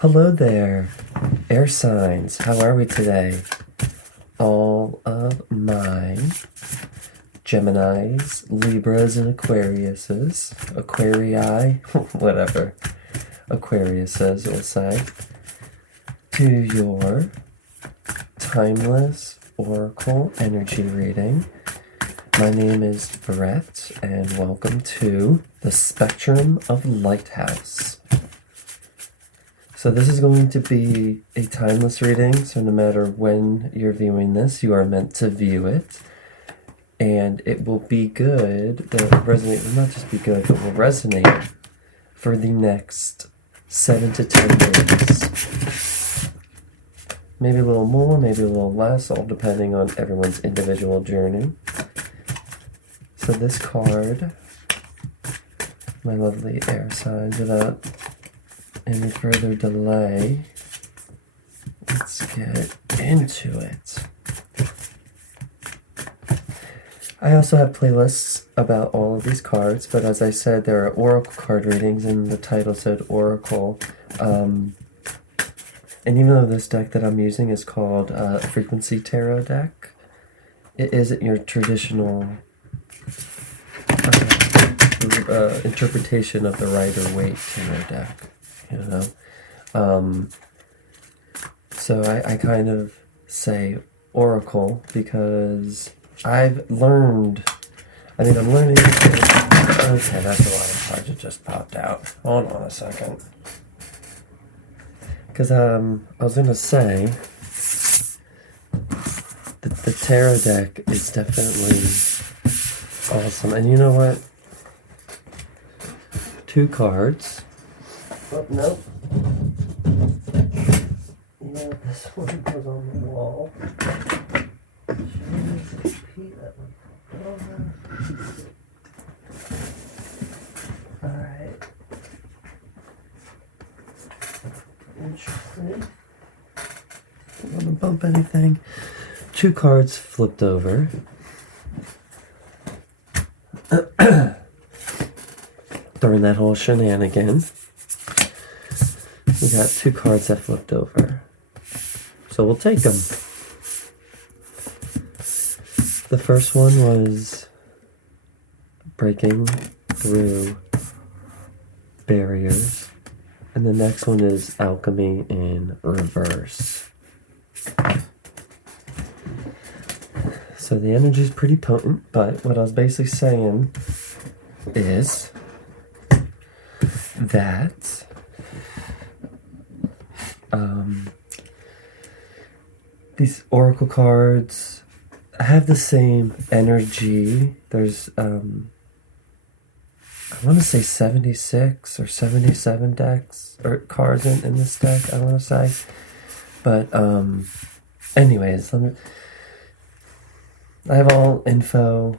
Hello there, air signs. How are we today? All of my Geminis, Libras, and Aquariuses. Aquarii, whatever. Aquariuses, we'll say. To your timeless oracle energy reading. My name is Brett, and welcome to the Spectrum of Lighthouse. So this is going to be a timeless reading, so no matter when you're viewing this, you are meant to view it. And it will be good, will not just be good, but will resonate for the next 7 to 10 days. Maybe a little more, maybe a little less, all depending on everyone's individual journey. So this card, my lovely air signs, without any further delay, let's get into it. I also have playlists about all of these cards, but as I said, there are oracle card readings, and the title said oracle. And even though this deck that I'm using is called Frequency Tarot deck, it isn't your traditional interpretation of the Rider-Waite tarot deck. You know, so I kind of say oracle because I've learned, I'm learning, okay, that's a lot of cards that just popped out. Hold on a second. Because I was going to say that the tarot deck is definitely awesome. And you know what? 2 cards. Oh, nope. Yeah, this one goes on the wall. Alright. Interesting. Don't want to bump anything. 2 cards flipped over. During that whole shenanigan, we got 2 cards that flipped over. So we'll take them. The first one was breaking through barriers. And the next one is alchemy in reverse. So the energy is pretty potent, but what I was basically saying is that these oracle cards have the same energy. There's I want to say 76 or 77 decks or cards in this deck, I want to say. But anyways, I have all info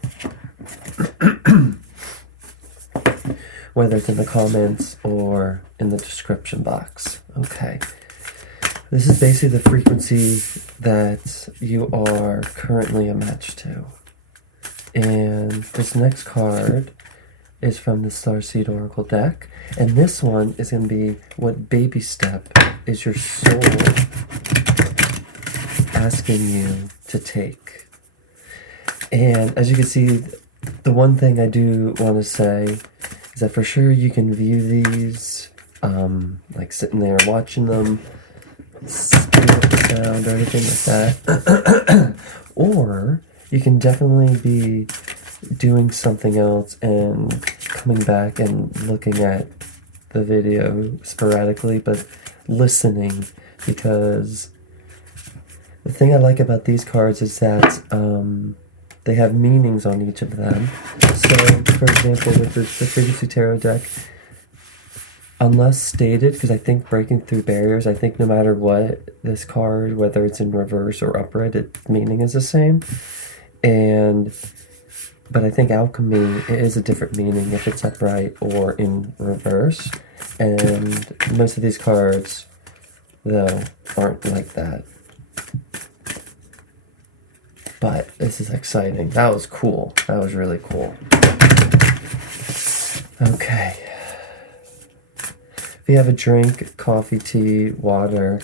whether it's in the comments or in the description box. Okay. This is basically the frequency that you are currently a match to. And this next card is from the Starseed Oracle deck. And this one is going to be what baby step is your soul asking you to take. And as you can see, the one thing I do want to say is that for sure you can view these like sitting there watching them, spinning up the sound or anything like that. Or you can definitely be doing something else and coming back and looking at the video sporadically, but listening, because the thing I like about these cards is that they have meanings on each of them. So, for example, with the Frequency Tarot deck, unless stated, because I think breaking through barriers, I think no matter what, this card, whether it's in reverse or upright, its meaning is the same. But I think alchemy is a different meaning if it's upright or in reverse. And most of these cards, though, aren't like that. But this is exciting. That was cool. That was really cool. Okay. If you have a drink, coffee, tea, water,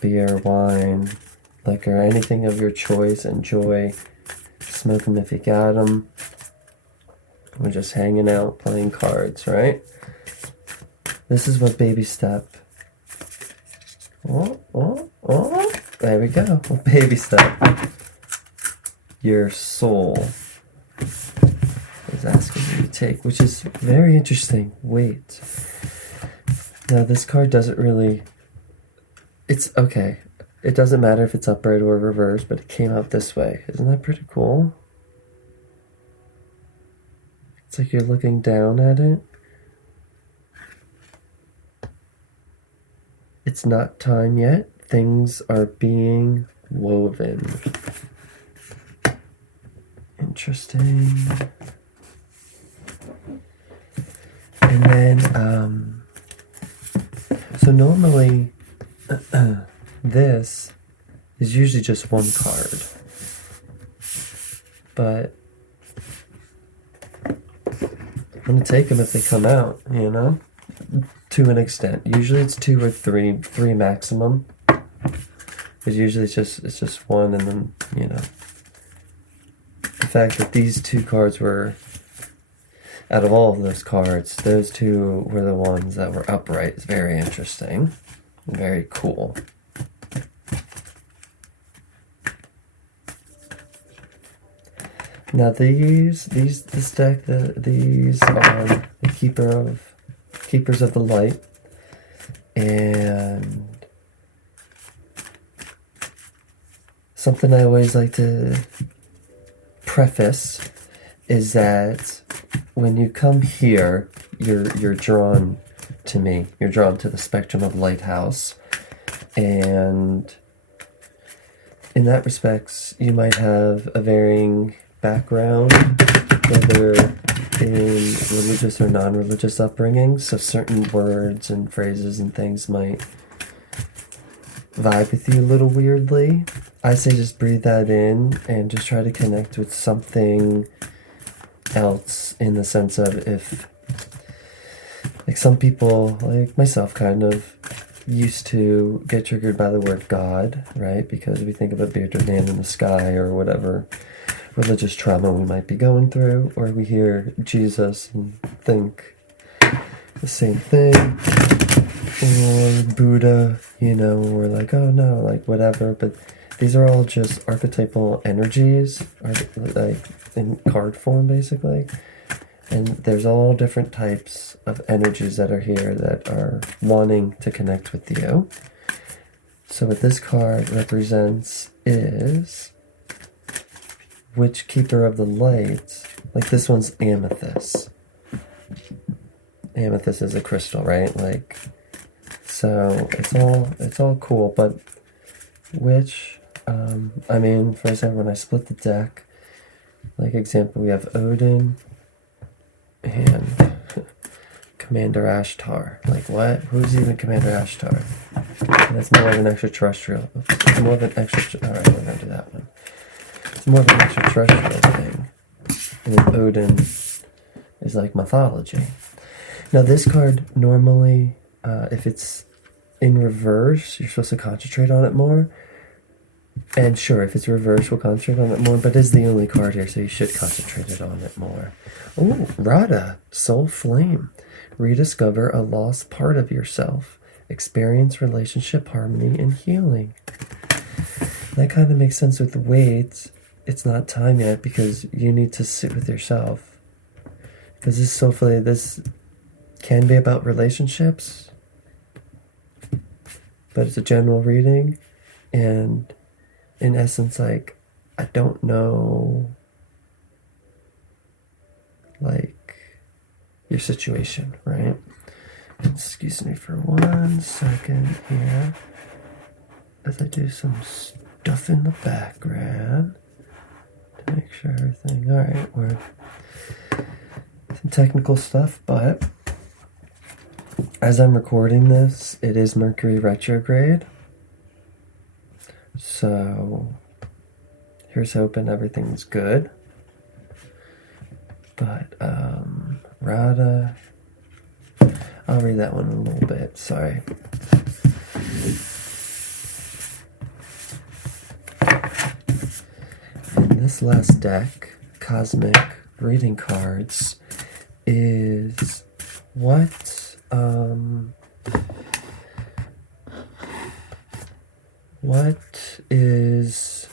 beer, wine, liquor, anything of your choice, enjoy. Smoke them if you got them. We're just hanging out, playing cards, right? This is what baby step. Oh, oh, oh. There we go. Baby step. Your soul is asking you to take, which is very interesting. Wait. Now, this card doesn't really... It's okay. It doesn't matter if it's upright or reversed, but it came out this way. Isn't that pretty cool? It's like you're looking down at it. It's not time yet. Things are being woven. Interesting. And then, so normally, this is usually just one card. But I'm going to take them if they come out, you know? To an extent. Usually it's 2 or 3 maximum. Because usually it's just one, and then, you know. The fact that these 2 cards were, out of all of those cards, those 2 were the ones that were upright. It's very interesting. Very cool. Now this deck, these are the Keepers of the Light, and something I always like to preface is that when you come here, you're drawn to me. You're drawn to the spectrum of Lighthouse, and in that respects, you might have a varying background, whether in religious or non-religious upbringing, so certain words and phrases and things might vibe with you a little weirdly. I say just breathe that in and just try to connect with something else, in the sense of, if, like, some people, like myself, kind of used to get triggered by the word God, right? Because we think of a bearded man in the sky, or whatever religious trauma we might be going through, or we hear Jesus and think the same thing, or Buddha, you know, we're like, oh no, like whatever. But these are all just archetypal energies, like in card form basically, and there's all different types of energies that are here that are wanting to connect with you. So what this card represents is, which Keeper of the Light, like this one's amethyst. Amethyst is a crystal, right? Like, so it's all cool, but which, I mean, for example, when I split the deck, like example, we have Odin and Commander Ashtar. Like, what? Who's even Commander Ashtar? That's more of an extraterrestrial. It's more of an alright, we're gonna do that one. It's more of an extraterrestrial thing. And then Odin is like mythology. Now this card, normally, if it's in reverse, you're supposed to concentrate on it more. And sure, if it's reversed, we'll concentrate on it more, but it's the only card here, so you should concentrate on it more. Oh, Radha, Soul Flame. Rediscover a lost part of yourself. Experience relationship harmony and healing. That kind of makes sense with the weight. It's not time yet, because you need to sit with yourself. Because this Soul Flame, this can be about relationships, but it's a general reading, and in essence, like, I don't know, like, your situation, right? Excuse me for 1 second here, as I do some stuff in the background to make sure everything, alright, we're some technical stuff, but as I'm recording this, it is Mercury retrograde. So here's hoping everything's good. But Radha, I'll read that one in a little bit. Sorry. And this last deck, Cosmic Reading Cards, is what is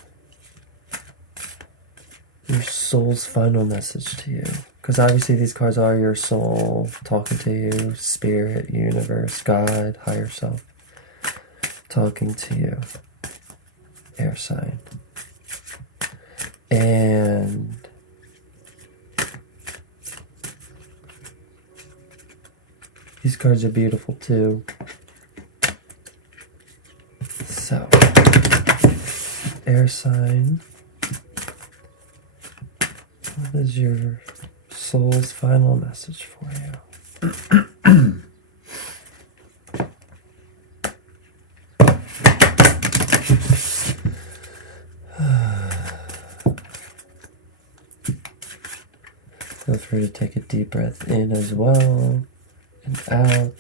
your soul's final message to you? Because obviously these cards are your soul talking to you, spirit, universe, God, higher self talking to you. Air sign. And these cards are beautiful too. So, air sign. What is your soul's final message for you? Feel free to take a deep breath in as well and out.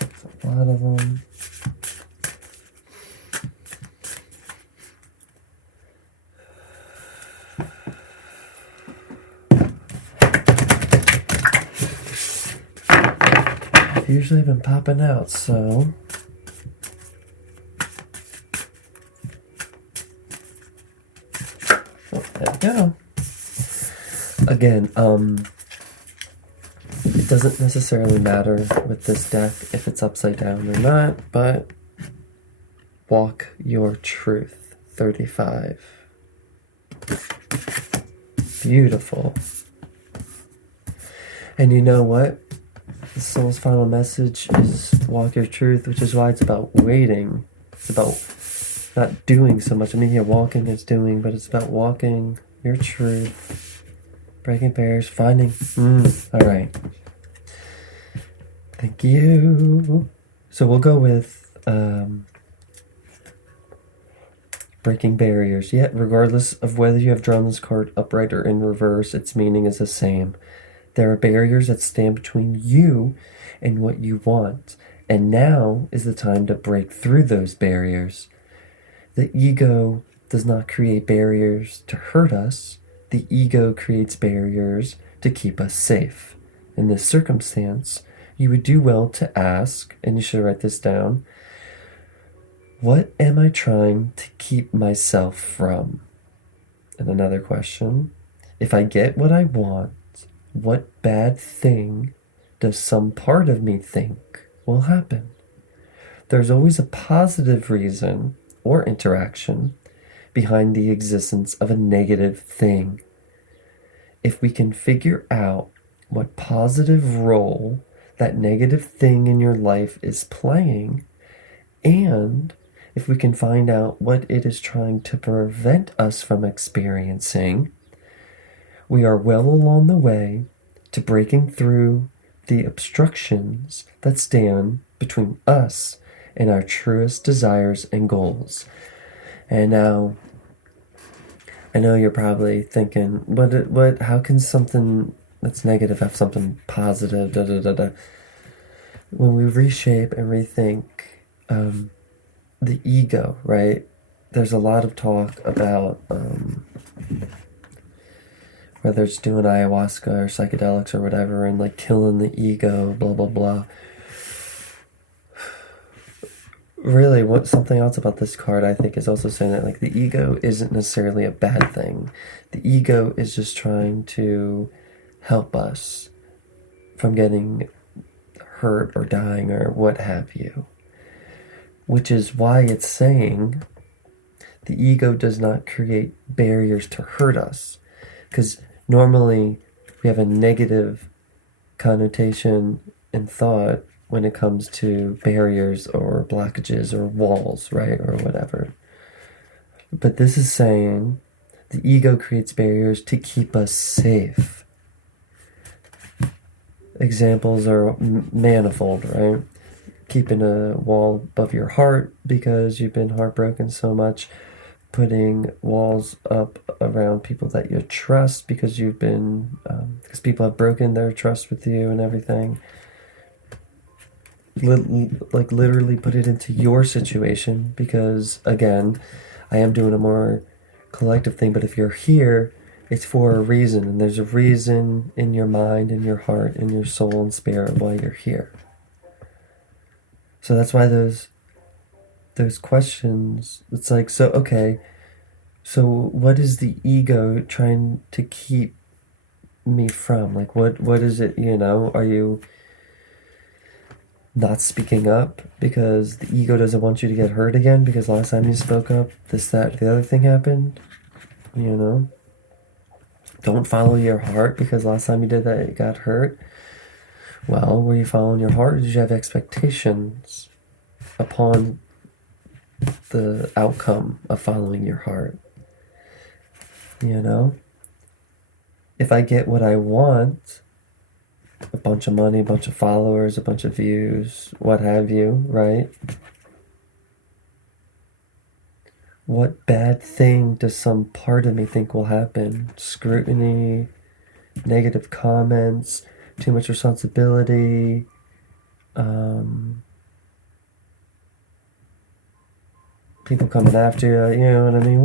There's a lot of them. Usually been popping out, so there we go. Again, it doesn't necessarily matter with this deck if it's upside down or not, but walk your truth. 35. Beautiful. And you know what? The soul's final message is walk your truth, which is why it's about waiting. It's about not doing so much. I mean, yeah, walking is doing, but it's about walking your truth, breaking barriers, finding. All right. Thank you. So we'll go with breaking barriers. Yet, regardless of whether you have drawn this card upright or in reverse, its meaning is the same. There are barriers that stand between you and what you want, and now is the time to break through those barriers. The ego does not create barriers to hurt us. The ego creates barriers to keep us safe. In this circumstance, you would do well to ask, and you should write this down, what am I trying to keep myself from? And another question, if I get what I want, what bad thing does some part of me think will happen? There's always a positive reason or interaction behind the existence of a negative thing. If we can figure out what positive role that negative thing in your life is playing, and if we can find out what it is trying to prevent us from experiencing, we are well along the way to breaking through the obstructions that stand between us and our truest desires and goals. And now, I know you're probably thinking, how can something that's negative have something positive, When we reshape and rethink the ego, right? There's a lot of talk about whether it's doing ayahuasca or psychedelics or whatever, and like killing the ego, blah, blah, blah. Really, something else about this card, I think, is also saying that like the ego isn't necessarily a bad thing. The ego is just trying to help us from getting hurt or dying or what have you. Which is why it's saying the ego does not create barriers to hurt us. Because normally we have a negative connotation and thought when it comes to barriers or blockages or walls, right, or whatever. But this is saying the ego creates barriers to keep us safe. Examples are manifold, right? keeping a wall above your heart because you've been heartbroken so much, putting walls up around people that you trust because you've been, because people have broken their trust with you and everything. Like literally put it into your situation, because again, I am doing a more collective thing, but if you're here, it's for a reason, and there's a reason in your mind, in your heart, in your soul and spirit why you're here. So that's why those questions, it's like, so okay, so what is the ego trying to keep me from? Like what is it, are you not speaking up because the ego doesn't want you to get hurt again because last time you spoke up, this, that, the other thing happened? Don't follow your heart because last time you did that, it got hurt. Well, were you following your heart, or did you have expectations upon the outcome of following your heart? If I get what I want, a bunch of money, a bunch of followers, a bunch of views, what have you, right? What bad thing does some part of me think will happen? Scrutiny, negative comments, too much responsibility, people coming after you, you know what I mean?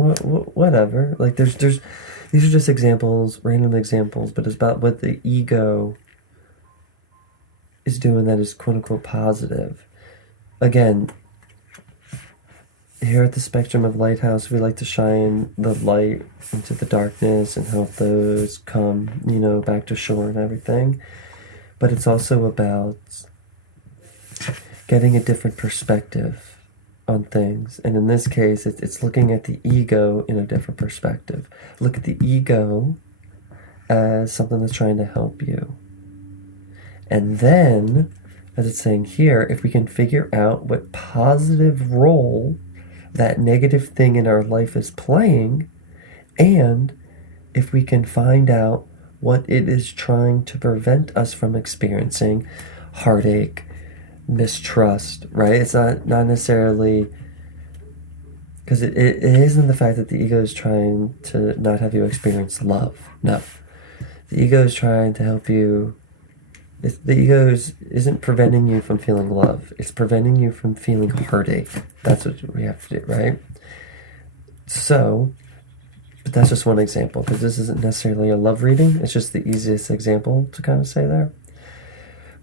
Whatever. Like there's these are just examples, random examples, but it's about what the ego is doing that is quote unquote positive. Again, here at the Spectrum of Lighthouse, we like to shine the light into the darkness and help those come, back to shore and everything. But it's also about getting a different perspective on things. And in this case, it's looking at the ego in a different perspective. Look at the ego as something that's trying to help you. And then, as it's saying here, if we can figure out what positive role that negative thing in our life is playing, and if we can find out what it is trying to prevent us from experiencing heartache, mistrust, right? It's not necessarily, because it isn't the fact that the ego is trying to not have you experience love. No. The ego is trying to help you. The ego isn't preventing you from feeling love. It's preventing you from feeling heartache. That's what we have to do, right? So, but that's just one example, because this isn't necessarily a love reading. It's just the easiest example to kind of say there.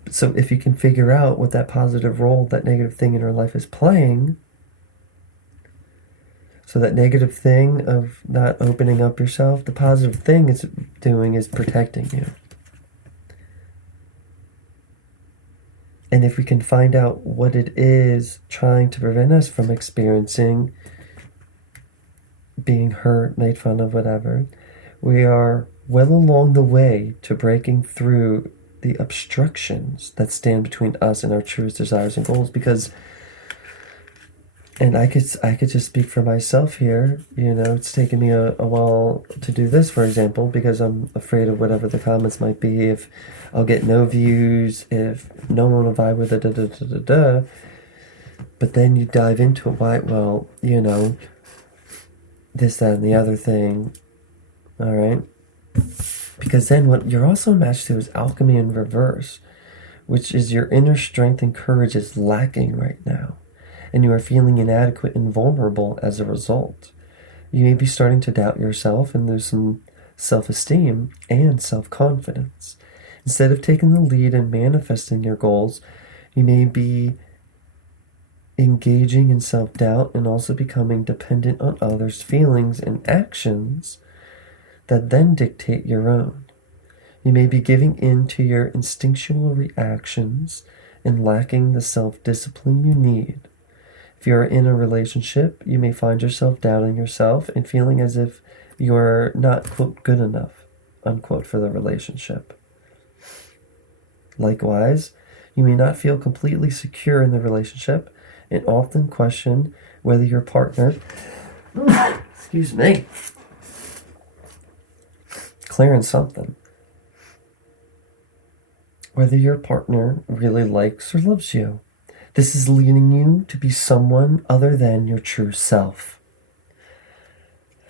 So if you can figure out what that positive role, that negative thing in your life is playing, so that negative thing of not opening up yourself, the positive thing it's doing is protecting you. And if we can find out what it is trying to prevent us from experiencing being hurt, made fun of, whatever, we are well along the way to breaking through the obstructions that stand between us and our truest desires and goals. Because, and I could just speak for myself here, it's taken me a while to do this, for example, because I'm afraid of whatever the comments might be, if I'll get no views, if no one will vibe with it, But then you dive into it, why, well, this, that, and the other thing, all right? Because then what you're also matched to is alchemy in reverse, which is your inner strength and courage is lacking right now, and you are feeling inadequate and vulnerable as a result. You may be starting to doubt yourself and lose some self-esteem and self-confidence. Instead of taking the lead and manifesting your goals, you may be engaging in self-doubt and also becoming dependent on others' feelings and actions that then dictate your own. You may be giving in to your instinctual reactions and lacking the self-discipline you need. If you are in a relationship, you may find yourself doubting yourself and feeling as if you are not, quote, good enough, unquote, for the relationship. Likewise, you may not feel completely secure in the relationship and often question whether your partner, excuse me, clearing something, whether your partner really likes or loves you. This is leading you to be someone other than your true self.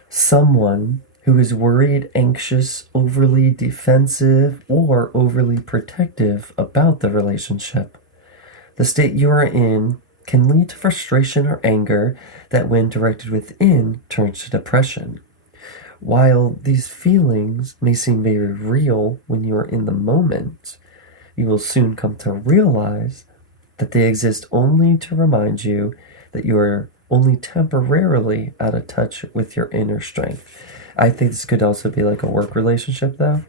Someone who is worried, anxious, overly defensive, or overly protective about the relationship. The state you are in can lead to frustration or anger that, when directed within, turns to depression. While these feelings may seem very real when you are in the moment, you will soon come to realize that they exist only to remind you that you are only temporarily out of touch with your inner strength. I think this could also be like a work relationship, though.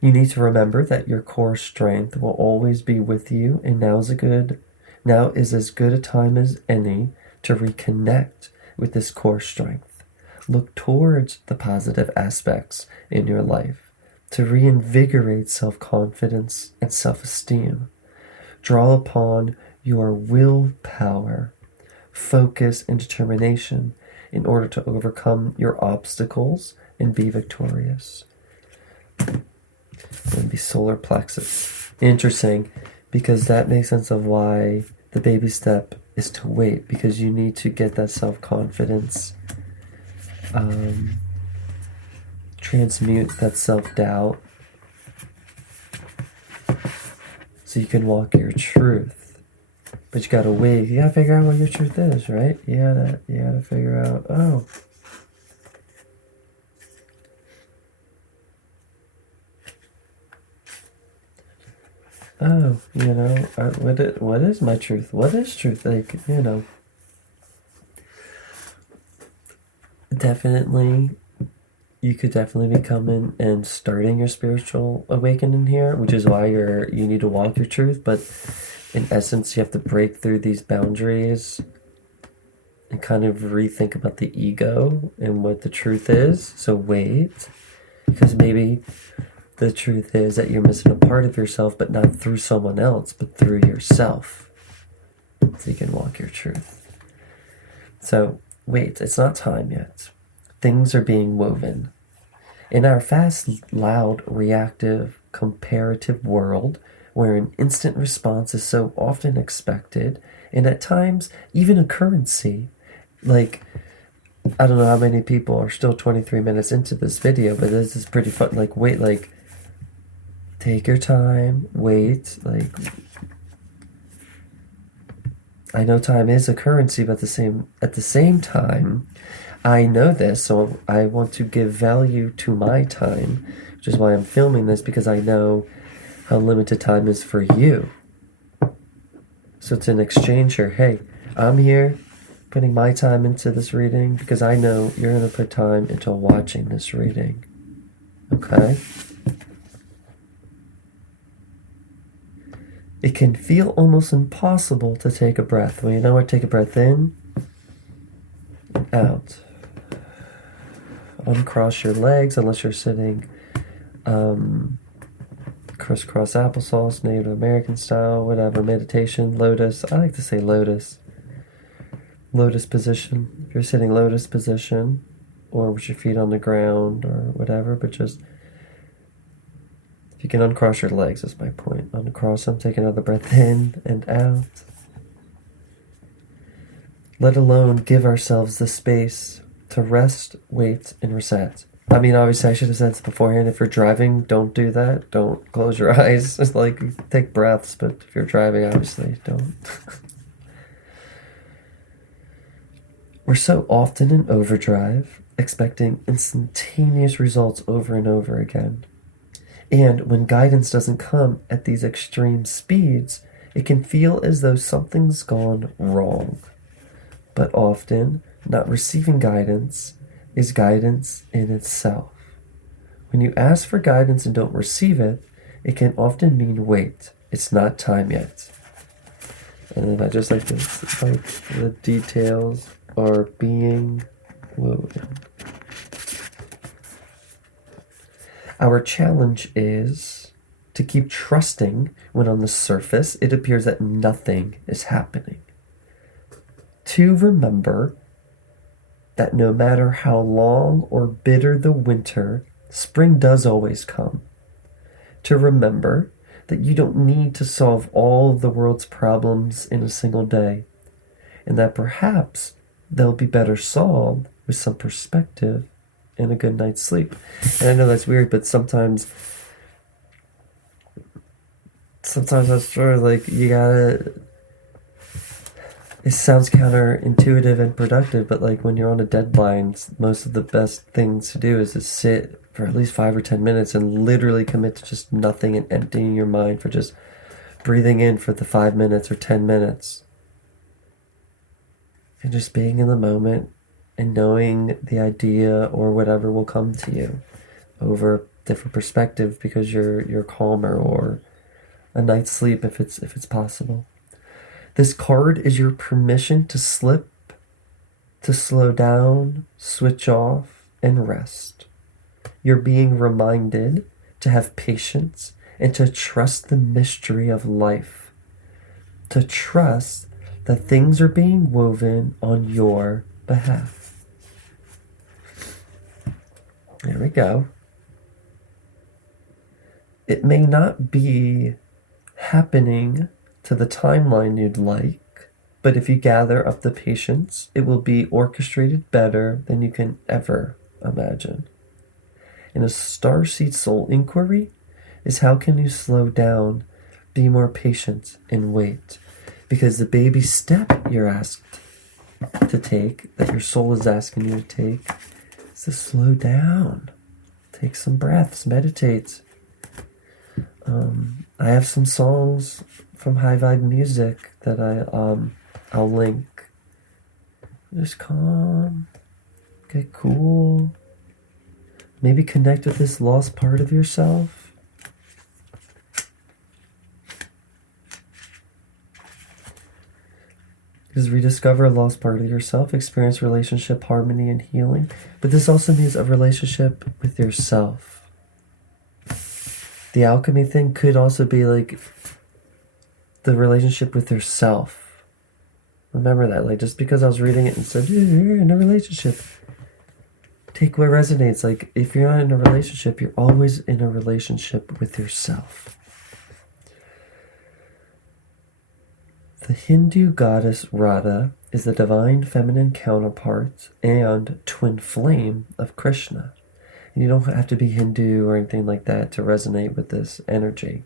You need to remember that your core strength will always be with you, and now is as good a time as any to reconnect with this core strength. Look towards the positive aspects in your life to reinvigorate self-confidence and self-esteem. Draw upon your willpower, focus, and determination in order to overcome your obstacles and be victorious. And be solar plexus. Interesting, because that makes sense of why the baby step is to wait, because you need to get that self-confidence, transmute that self-doubt, so you can walk your truth. But you gotta wait. You gotta figure out what your truth is, right? You gotta figure out, what is my truth? What is truth? Like, definitely, you could definitely be coming and starting your spiritual awakening here, which is why you need to walk your truth. But in essence, you have to break through these boundaries and kind of rethink about the ego and what the truth is. So wait, because maybe the truth is that you're missing a part of yourself, but not through someone else, but through yourself. So you can walk your truth. So wait, it's not time yet. Things are being woven. In our fast, loud, reactive, comparative world, where an instant response is so often expected, and at times even a currency, like, I don't know how many people are still 23 minutes into this video, but this is pretty fun. Like, wait, like, take your time, wait, like, I know time is a currency, but at the same time, I know this, so I want to give value to my time, which is why I'm filming this, because I know how limited time is for you. So it's an exchange here. Hey, I'm here putting my time into this reading because I know you're going to put time into watching this reading. Okay? It can feel almost impossible to take a breath. Well, you know what? Take a breath in, out. Uncross your legs unless you're sitting crisscross applesauce, Native American style, whatever, meditation, lotus. I like to say lotus. Lotus position. If you're sitting lotus position, or with your feet on the ground or whatever, but just, if you can uncross your legs, is my point. Uncross them, take another breath in and out. Let alone give ourselves the space to rest, wait, and reset. I mean, obviously, I should have said this beforehand. If you're driving, don't do that. Don't close your eyes. It's like, take breaths, but if you're driving, obviously, don't. We're so often in overdrive, expecting instantaneous results over and over again. And when guidance doesn't come at these extreme speeds, it can feel as though something's gone wrong. But often, not receiving guidance is guidance in itself. When you ask for guidance and don't receive it, it can often mean wait. It's not time yet. And then I just like this, like the details are being woven. Our challenge is to keep trusting when on the surface it appears that nothing is happening. To remember that no matter how long or bitter the winter, spring does always come. To remember that you don't need to solve all of the world's problems in a single day, and that perhaps they'll be better solved with some perspective and a good night's sleep. And I know that's weird, but sometimes that's true. Like, you gotta, it sounds counterintuitive and productive, but like when you're on a deadline, most of the best things to do is to sit for at least 5 or 10 minutes and literally commit to just nothing and emptying your mind, for just breathing in for the 5 minutes or 10 minutes. And just being in the moment and knowing the idea or whatever will come to you over a different perspective, because you're calmer, or a night's sleep if it's possible. This card is your permission to slip, to slow down, switch off, and rest. You're being reminded to have patience and to trust the mystery of life. To trust that things are being woven on your behalf. There we go. It may not be happening to the timeline you'd like, but if you gather up the patience, it will be orchestrated better than you can ever imagine. And a starseed soul inquiry is, how can you slow down, be more patient, and wait? Because the baby step you're asked to take, that your soul is asking you to take, is to slow down. Take some breaths, meditate. I have some songs from High Vibe Music that I'll link. Just calm, get cool. Maybe connect with this lost part of yourself. Because rediscover a lost part of yourself, experience relationship harmony and healing. But this also means a relationship with yourself. The alchemy thing could also be like the relationship with yourself. Remember that, like, just because I was reading it and said, you're in a relationship, take what resonates. Like, if you're not in a relationship, you're always in a relationship with yourself. The Hindu goddess Radha is the divine feminine counterpart and twin flame of Krishna. And you don't have to be Hindu or anything like that to resonate with this energy.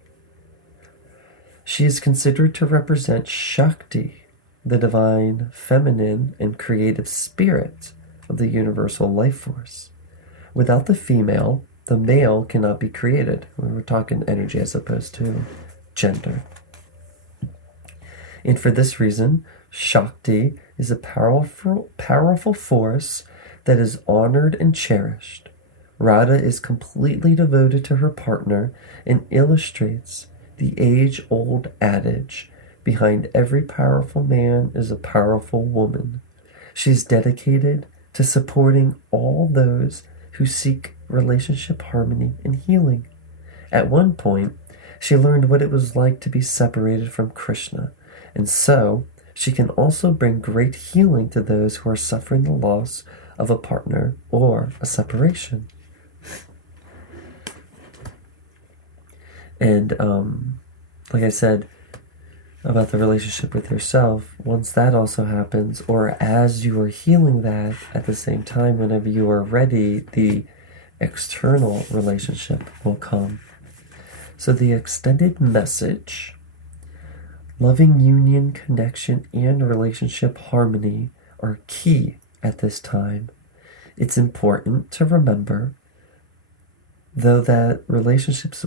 She is considered to represent Shakti, the divine feminine and creative spirit of the universal life force. Without the female, the male cannot be created. We're talking energy as opposed to gender. And for this reason, Shakti is a powerful force that is honored and cherished. Radha is completely devoted to her partner and illustrates the age-old adage, behind every powerful man is a powerful woman. She is dedicated to supporting all those who seek relationship harmony and healing. At one point, she learned what it was like to be separated from Krishna, and so she can also bring great healing to those who are suffering the loss of a partner or a separation. And like I said about the relationship with yourself, once that also happens, or as you are healing that at the same time, whenever you are ready, the external relationship will come. So the extended message: loving union, connection, and relationship harmony are key at this time. It's important to remember, though, that relationships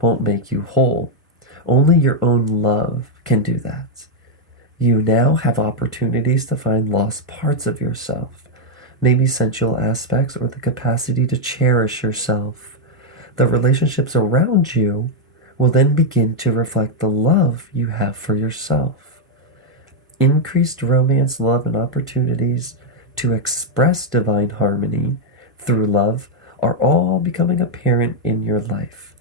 won't make you whole. Only your own love can do that. You now have opportunities to find lost parts of yourself, maybe sensual aspects or the capacity to cherish yourself. The relationships around you will then begin to reflect the love you have for yourself. Increased romance, love, and opportunities to express divine harmony through love are all becoming apparent in your life.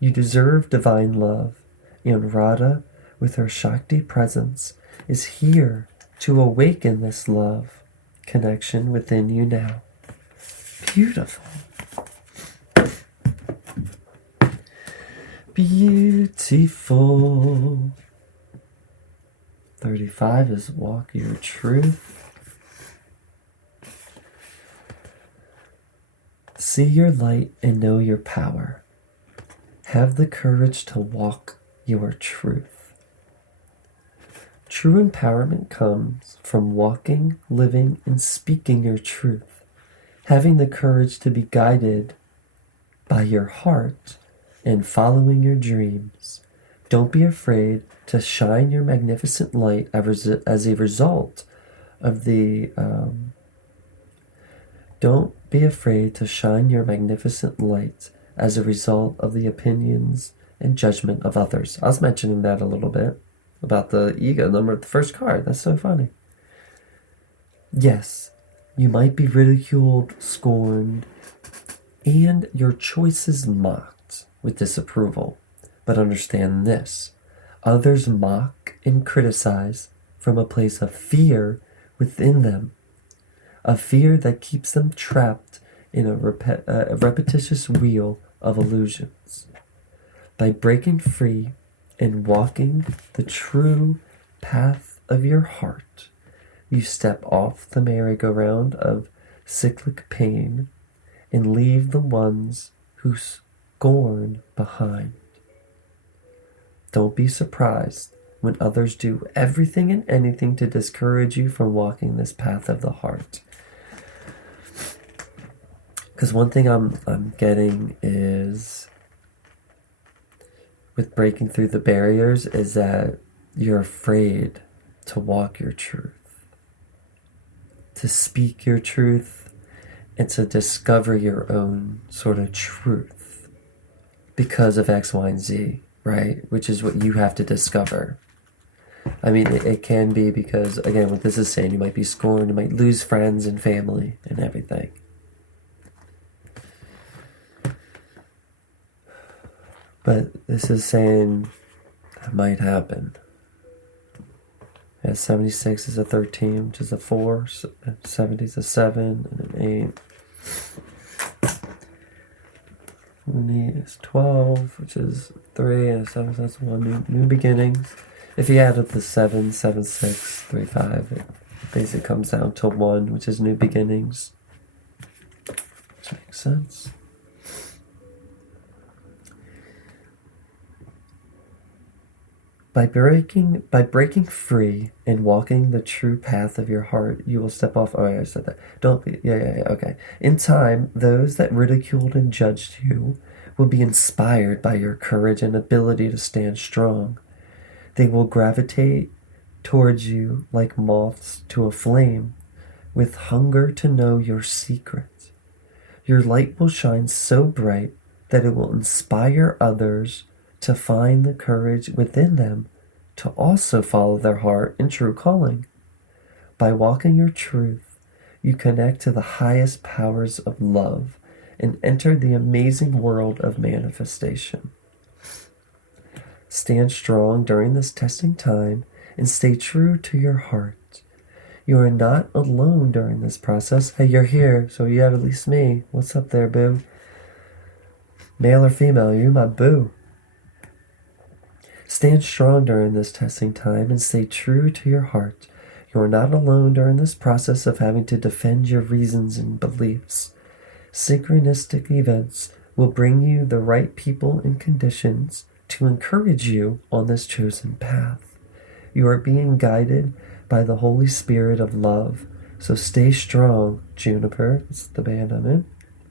You deserve divine love, and Radha, with her Shakti presence, is here to awaken this love connection within you now. Beautiful. Beautiful. 35 is walk your truth. See your light and know your power. Have the courage to walk your truth. True empowerment comes from walking, living, and speaking your truth. Having the courage to be guided by your heart and following your dreams. Don't be afraid to shine your magnificent light as a result of the Don't be afraid to shine your magnificent light as a result of the opinions and judgment of others. I was mentioning that a little bit about the ego number, the first card. That's so funny. Yes, you might be ridiculed, scorned, and your choices mocked with disapproval. But understand this. Others mock and criticize from a place of fear within them. A fear that keeps them trapped in a repetitious wheel of illusions. By breaking free and walking the true path of your heart, you step off the merry-go-round of cyclic pain and leave the ones who scorn behind. Don't be surprised when others do everything and anything to discourage you from walking this path of the heart. Because one thing I'm getting is, with breaking through the barriers, is that you're afraid to walk your truth, to speak your truth, and to discover your own sort of truth because of X, Y, and Z, right? Which is what you have to discover. I mean, it can be because, again, what this is saying, you might be scorned, you might lose friends and family and everything. But this is saying that might happen. Yeah, 76 is a 13, which is a 4. 70 is a 7 and an 8. 20 is 12, which is 3 and a 7. So that's 1. New beginnings. If you add up the 7, 7, 6, 3, 5, it basically comes down to 1, which is new beginnings. Which makes sense. By breaking free and walking the true path of your heart, you will step off. Oh, yeah, I said that. Don't be. Yeah, okay. In time, those that ridiculed and judged you will be inspired by your courage and ability to stand strong. They will gravitate towards you like moths to a flame, with hunger to know your secret. Your light will shine so bright that it will inspire others to find the courage within them to also follow their heart and true calling. By walking your truth, you connect to the highest powers of love and enter the amazing world of manifestation. Stand strong during this testing time and stay true to your heart. You are not alone during this process. Hey, you're here, so you have at least me. What's up there, boo? Male or female, you're my boo. Stand strong during this testing time and stay true to your heart. You are not alone during this process of having to defend your reasons and beliefs. Synchronistic events will bring you the right people and conditions to encourage you on this chosen path. You are being guided by the Holy Spirit of love. So stay strong, Juniper. It's the band I'm in.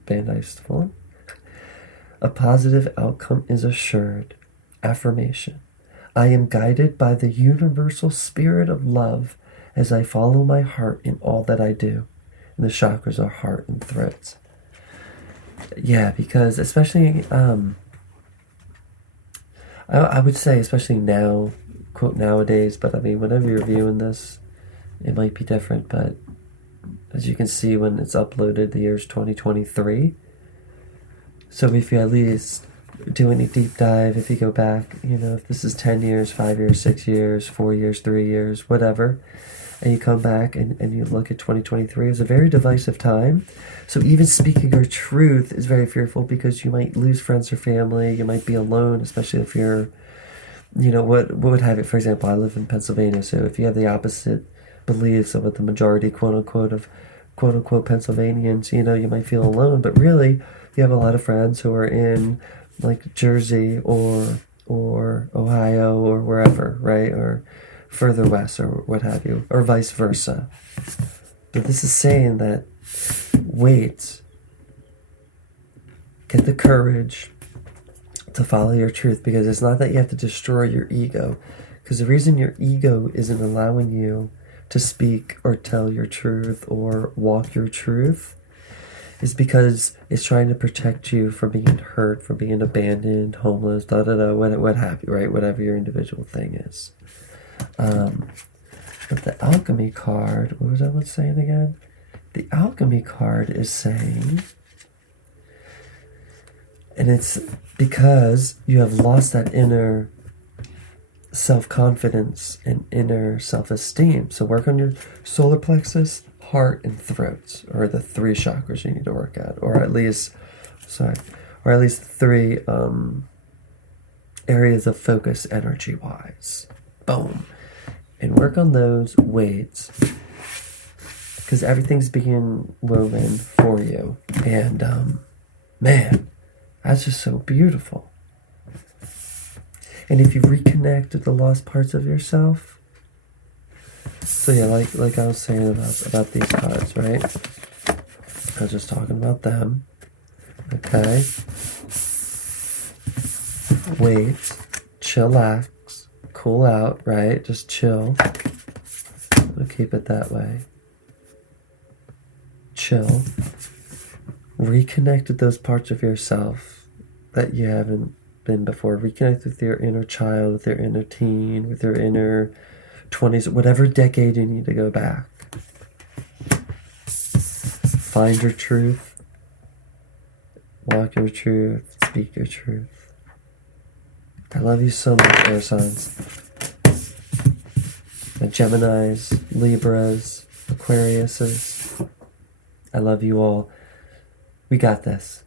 Band I used to form. A positive outcome is assured. Affirmation. I am guided by the universal spirit of love as I follow my heart in all that I do. And the chakras are heart and throat. Yeah, because especially, I would say especially now, quote nowadays, but I mean, whenever you're viewing this, it might be different, but as you can see when it's uploaded, the year's 2023. So if you at least do any deep dive, if you go back, if this is 10 years, 5 years, 6 years, 4 years, 3 years, whatever, and you come back and you look at 2023 as a very divisive time. So even speaking your truth is very fearful, because you might lose friends or family. You might be alone, especially if you're, what would have it. For example, I live in Pennsylvania, so if you have the opposite beliefs of what the majority, quote unquote Pennsylvanians, you might feel alone. But really, you have a lot of friends who are in like Jersey or Ohio or wherever, right? Or further west or what have you, or vice versa. But this is saying that wait, get the courage to follow your truth, because it's not that you have to destroy your ego, because the reason your ego isn't allowing you to speak or tell your truth or walk your truth is because it's trying to protect you from being hurt, from being abandoned, homeless, what have you, right? Whatever your individual thing is. But the alchemy card, what was that one saying again? The alchemy card is saying, and it's because you have lost that inner self-confidence and inner self-esteem. So work on your solar plexus, heart, and throat, or the 3 chakras you need to work at, or at least 3 areas of focus energy-wise. Boom. And work on those weights, because everything's being woven for you. And man, that's just so beautiful. And if you reconnect with the lost parts of yourself, so yeah, like I was saying about these cards, right? I was just talking about them. Okay. Wait, chillax, cool out, right? Just chill. We'll keep it that way. Chill. Reconnect with those parts of yourself that you haven't been before. Reconnect with your inner child, with your inner teen, with your inner 20s, whatever decade you need to go back. Find your truth. Walk your truth. Speak your truth. I love you so much, air signs. The Geminis, Libras, Aquariuses. I love you all. We got this.